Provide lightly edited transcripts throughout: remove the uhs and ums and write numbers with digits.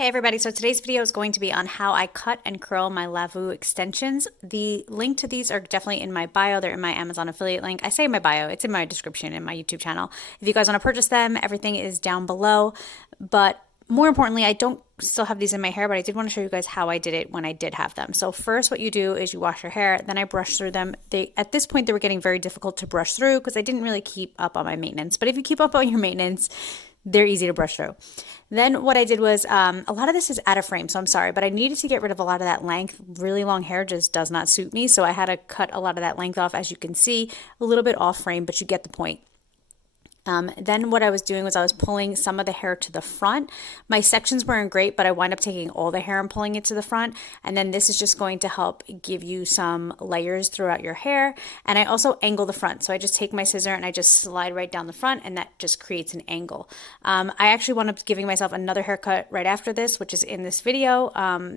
Hey everybody, so today's video is going to be on how I cut and curl my LaaVoo extensions. The link to these are definitely in my bio. They're in my Amazon affiliate link. I say in my bio, it's in my description in my YouTube channel. If you guys want to purchase them, everything is down below. But more importantly, I don't still have these in my hair, but I did want to show you guys how I did it when I did have them. So first what you do is you wash your hair, then I brush through them. At this point, they were getting very difficult to brush through because I didn't really keep up on my maintenance. But if you keep up on your maintenance, they're easy to brush through. Then what I did was, a lot of this is out of frame, so I'm sorry, but I needed to get rid of a lot of that length. Really long hair just does not suit me, so I had to cut a lot of that length off, as you can see, a little bit off frame, but you get the point. Then what I was doing was I was pulling some of the hair to the front. My sections weren't great, but I wound up taking all the hair and pulling it to the front. And then this is just going to help give you some layers throughout your hair. And I also angle the front. So I just take my scissor and I just slide right down the front, and that just creates an angle. I actually wound up giving myself another haircut right after this, which is in this video,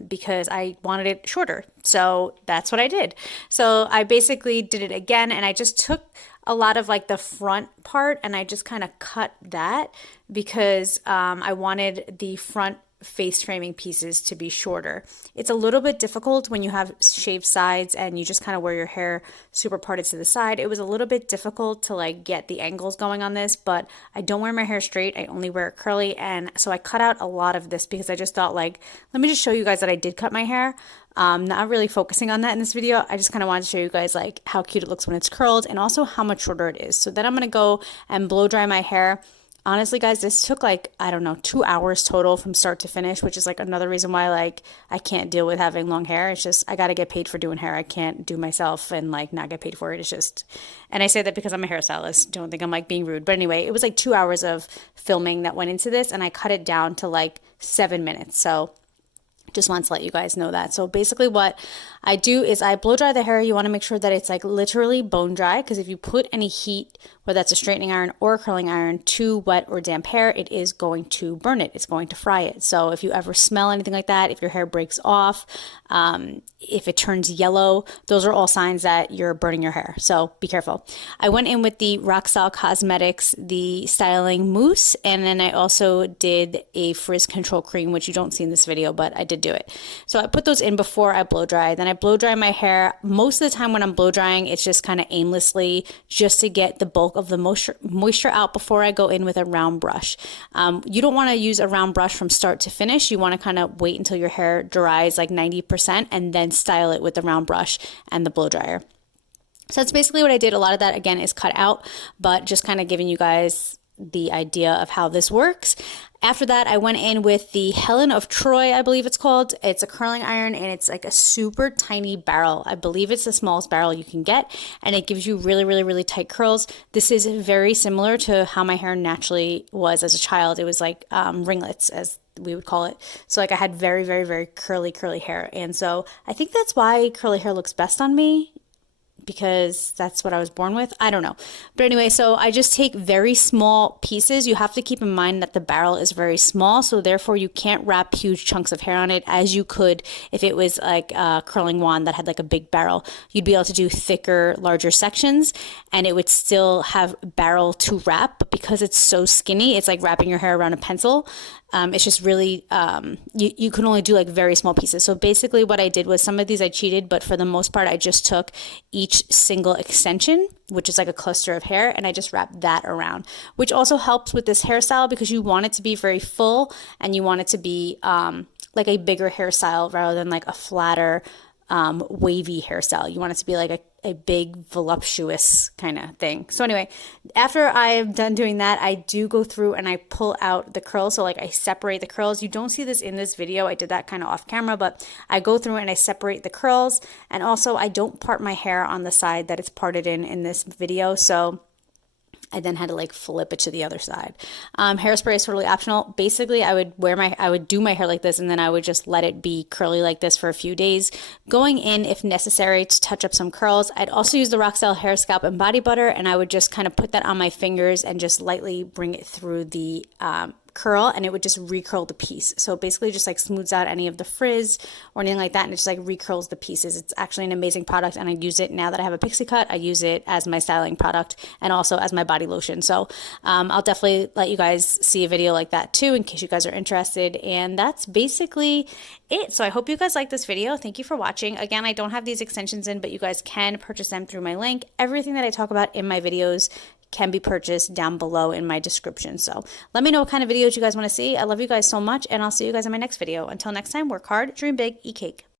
because I wanted it shorter. So that's what I did. So I basically did it again, and I just took a lot of like the front part and I just kind of cut that because I wanted the front face framing pieces to be shorter. It's a little bit difficult when you have shaved sides and you just kind of wear your hair super parted to the side. It was a little bit difficult to like get the angles going on this, but I don't wear my hair straight. I only wear it curly. And so I cut out a lot of this because I just thought like, let me just show you guys that I did cut my hair. Not really focusing on that in this video. I just kind of wanted to show you guys like how cute it looks when it's curled and also how much shorter it is. So then I'm going to go and blow dry my hair. Honestly, guys, this took like, I don't know, 2 hours total from start to finish, which is like another reason why like I can't deal with having long hair. It's just, I got to get paid for doing hair. I can't do myself and like not get paid for it. It's just, and I say that because I'm a hairstylist. Don't think I'm like being rude. But anyway, it was like 2 hours of filming that went into this, and I cut it down to like 7 minutes. So just wanted to let you guys know that. So basically what I do is I blow dry the hair. You want to make sure that it's like literally bone dry, because if you put any heat, whether that's a straightening iron or a curling iron, to wet or damp hair, it is going to burn it. It's going to fry it. So if you ever smell anything like that, if your hair breaks off, if it turns yellow, those are all signs that you're burning your hair. So be careful. I went in with the Roxel Cosmetics, the styling mousse, and then I also did a frizz control cream, which you don't see in this video, but I did do it. So I put those in before I blow dry. Then I blow dry my hair. Most of the time when I'm blow drying, it's just kind of aimlessly, just to get the bulk of the moisture out before I go in with a round brush. You don't want to use a round brush from start to finish. You want to kind of wait until your hair dries like 90% and then style it with the round brush and the blow dryer. So that's basically what I did. A lot of that, again, is cut out, but just kind of giving you guys the idea of how this works. After that, I went in with the Helen of Troy, I believe it's called. It's a curling iron, and it's like a super tiny barrel. I believe it's the smallest barrel you can get, and it gives you really, really, really tight curls. This is very similar to how my hair naturally was as a child. It was like ringlets, as we would call it. So like I had very, very, very curly hair. And so I think that's why curly hair looks best on me, because that's what I was born with. I don't know. But anyway, so I just take very small pieces. You have to keep in mind that the barrel is very small, so therefore you can't wrap huge chunks of hair on it as you could if it was like a curling wand that had like a big barrel. You'd be able to do thicker, larger sections, and it would still have barrel to wrap, but because it's so skinny, it's like wrapping your hair around a pencil. It's just really, you can only do like very small pieces. So basically what I did was, some of these I cheated, but for the most part, I just took each single extension, which is like a cluster of hair, and I just wrapped that around, which also helps with this hairstyle because you want it to be very full and you want it to be like a bigger hairstyle rather than like a flatter, wavy hairstyle. You want it to be like a big voluptuous kind of thing. So anyway, after I've done doing that, I do go through and I pull out the curls. So like I separate the curls. You don't see this in this video. I did that kind of off camera, but I go through and I separate the curls. And also I don't part my hair on the side that it's parted in this video. So I then had to like flip it to the other side. Hairspray is totally optional. Basically, I would do my hair like this, and then I would just let it be curly like this for a few days, going in if necessary to touch up some curls. I'd also use the Roxel hair, scalp, and body butter, and I would just kind of put that on my fingers and just lightly bring it through the curl and it would just recurl the piece. So it basically just like smooths out any of the frizz or anything like that, and it just like recurls the pieces. It's actually an amazing product, and I use it now that I have a pixie cut. I use it as my styling product and also as my body lotion. So I'll definitely let you guys see a video like that too in case you guys are interested. And that's basically it. So I hope you guys like this video. Thank you for watching. Again, I don't have these extensions in, but you guys can purchase them through my link. Everything that I talk about in my videos can be purchased down below in my description. So let me know what kind of videos you guys want to see. I love you guys so much, and I'll see you guys in my next video. Until next time, work hard, dream big, eat cake.